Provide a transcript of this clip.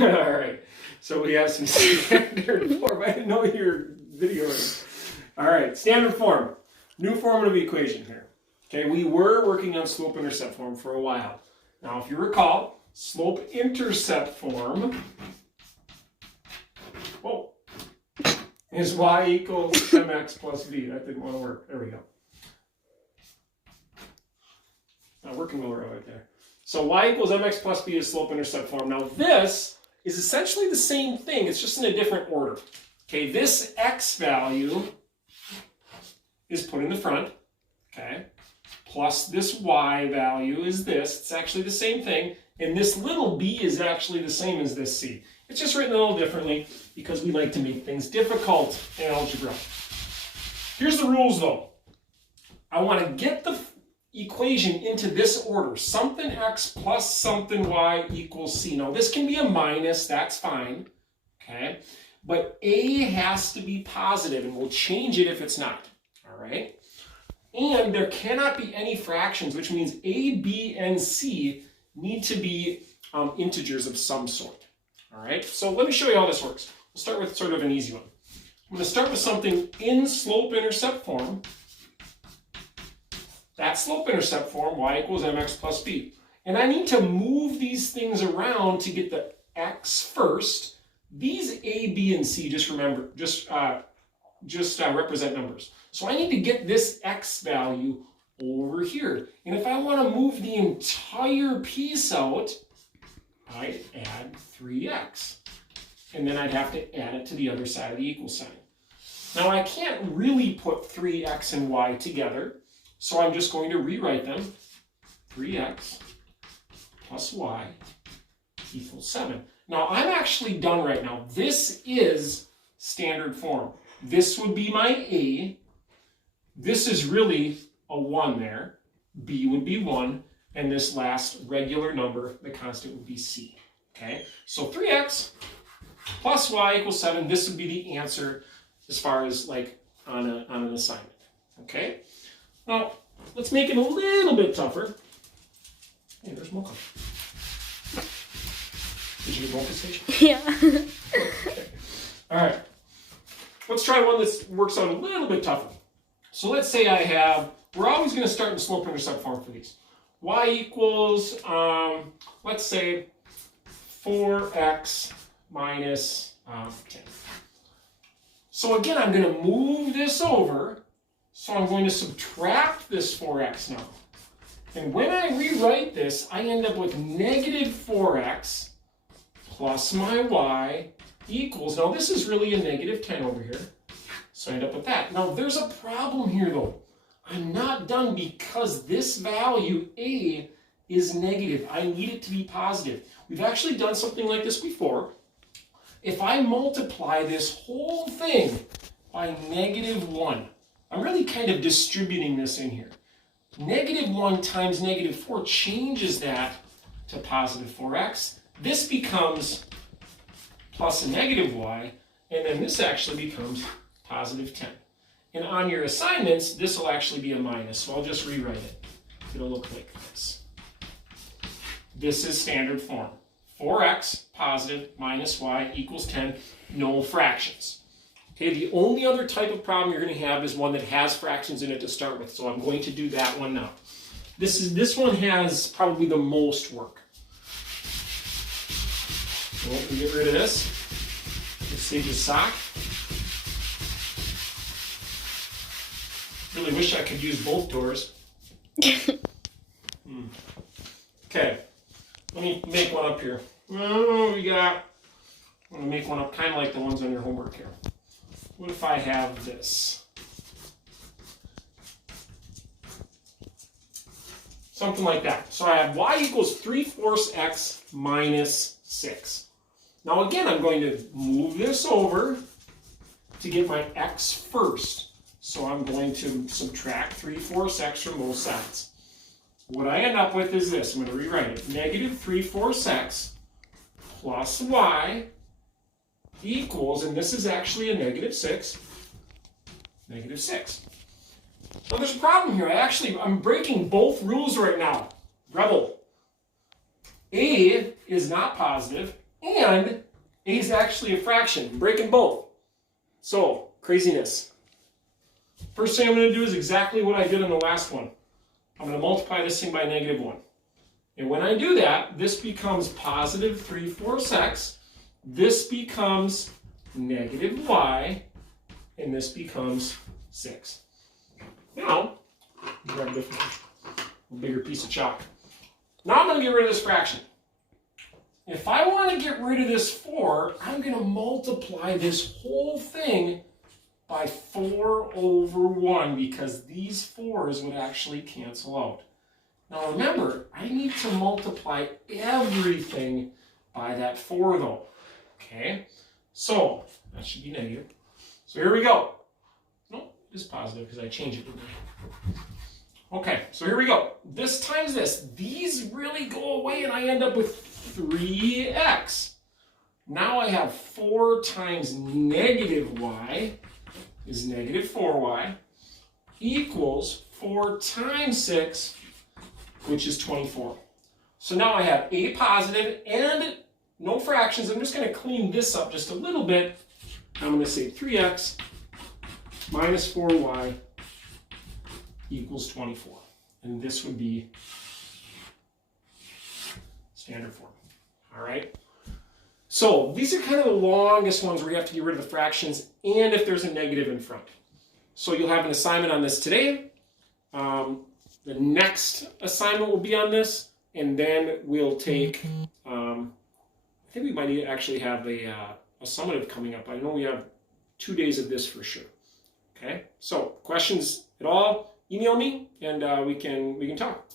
All right. So we have some standard form. I didn't know your video is. All right. Standard form. New formative equation here. Okay. We were working on slope-intercept form for a while. Now, if you recall, slope-intercept form is y equals mx plus b. That didn't want to work. There we go. Not working well right there. So y equals mx plus b is slope-intercept form. Now this is essentially the same thing. It's just in a different order. Okay, this x value is put in the front. Okay, plus this y value is this. It's actually the same thing. And this little b is actually the same as this c. It's just written a little differently because we like to make things difficult in algebra. Here's the rules though. I want to get the equation into this order. Something x plus something y equals c. Now this can be a minus, that's fine. Okay, but a has to be positive and we'll change it if it's not. All right. And there cannot be any fractions, which means a, b, and c need to be integers of some sort. All right, so let me show you how this works. We'll start with sort of an easy one. I'm going to start with something in slope-intercept form. That slope-intercept form, y equals mx plus b. And I need to move these things around to get the x first. These a, b, and c, just remember, represent numbers. So I need to get this x value over here. And if I want to move the entire piece out, I'd add 3x. And then I'd have to add it to the other side of the equal sign. Now I can't really put 3x and y together, so I'm just going to rewrite them. 3x plus y equals 7. Now I'm actually done right now. This is standard form. This would be my a. This is really a 1 there. B would be 1. And this last regular number, the constant, would be c. Okay, so 3x plus y equals 7. This would be the answer as far as like on an assignment. Okay, now let's make it a little bit tougher. Hey, there's Mocha. Did you get Mocha station? Yeah. Okay. All right. Let's try one that works out a little bit tougher. So let's say I have. We're always going to start in slope-intercept form for these. Y equals, let's say, 4x minus 10. So again, I'm going to move this over. So I'm going to subtract this 4x now. And when I rewrite this, I end up with negative 4x plus my y equals, now this is really a negative 10 over here. So I end up with that. Now there's a problem here though. I'm not done because this value, a, is negative. I need it to be positive. We've actually done something like this before. If I multiply this whole thing by negative 1, I'm really kind of distributing this in here. Negative 1 times negative 4 changes that to positive 4x. This becomes plus a negative y, and then this actually becomes positive 10. And on your assignments, this will actually be a minus, so I'll just rewrite it. It'll look like this. This is standard form. 4x positive minus y equals 10, no fractions. Okay, the only other type of problem you're going to have is one that has fractions in it to start with, so I'm going to do that one now. This one has probably the most work. So we get rid of this. Just save the sock. Really wish I could use both doors. Okay, let me make one up here. Oh, I'm going to make one up kind of like the ones on your homework here. What if I have this? Something like that. So I have y equals 3/4 x minus 6. Now again, I'm going to move this over to get my x first. So I'm going to subtract 3/4 x from both sides. What I end up with is this. I'm going to rewrite it. Negative 3/4 x plus y equals, and this is actually a negative 6, negative 6. Now there's a problem here. I'm breaking both rules right now. Rebel. A is not positive. and a is actually a fraction, breaking both. So, craziness. First thing I'm going to do is exactly what I did in the last one. I'm going to multiply this thing by -1. And when I do that, this becomes positive 3/4 x. This becomes -y. And this becomes 6. Now, grab a different, bigger piece of chalk. Now I'm going to get rid of this fraction. If I want to get rid of this 4, I'm going to multiply this whole thing by 4/1 because these 4's would actually cancel out. Now remember, I need to multiply everything by that 4 though. Okay? So, that should be negative. So here we go. No, it is positive because I changed it. Okay, so here we go. This times this. These really go away and I end up with 3x. Now I have 4 times -y is -4y equals 4 times 6, which is 24. So now I have a positive and no fractions. I'm just going to clean this up just a little bit. I'm going to say 3x minus 4y equals 24. And this would be standard form. All right. So these are kind of the longest ones where you have to get rid of the fractions and if there's a negative in front. So you'll have an assignment on this today. The next assignment will be on this, and then we'll take, I think we might actually have a summative coming up. I know we have 2 days of this for sure. Okay, so questions at all, email me and we can talk.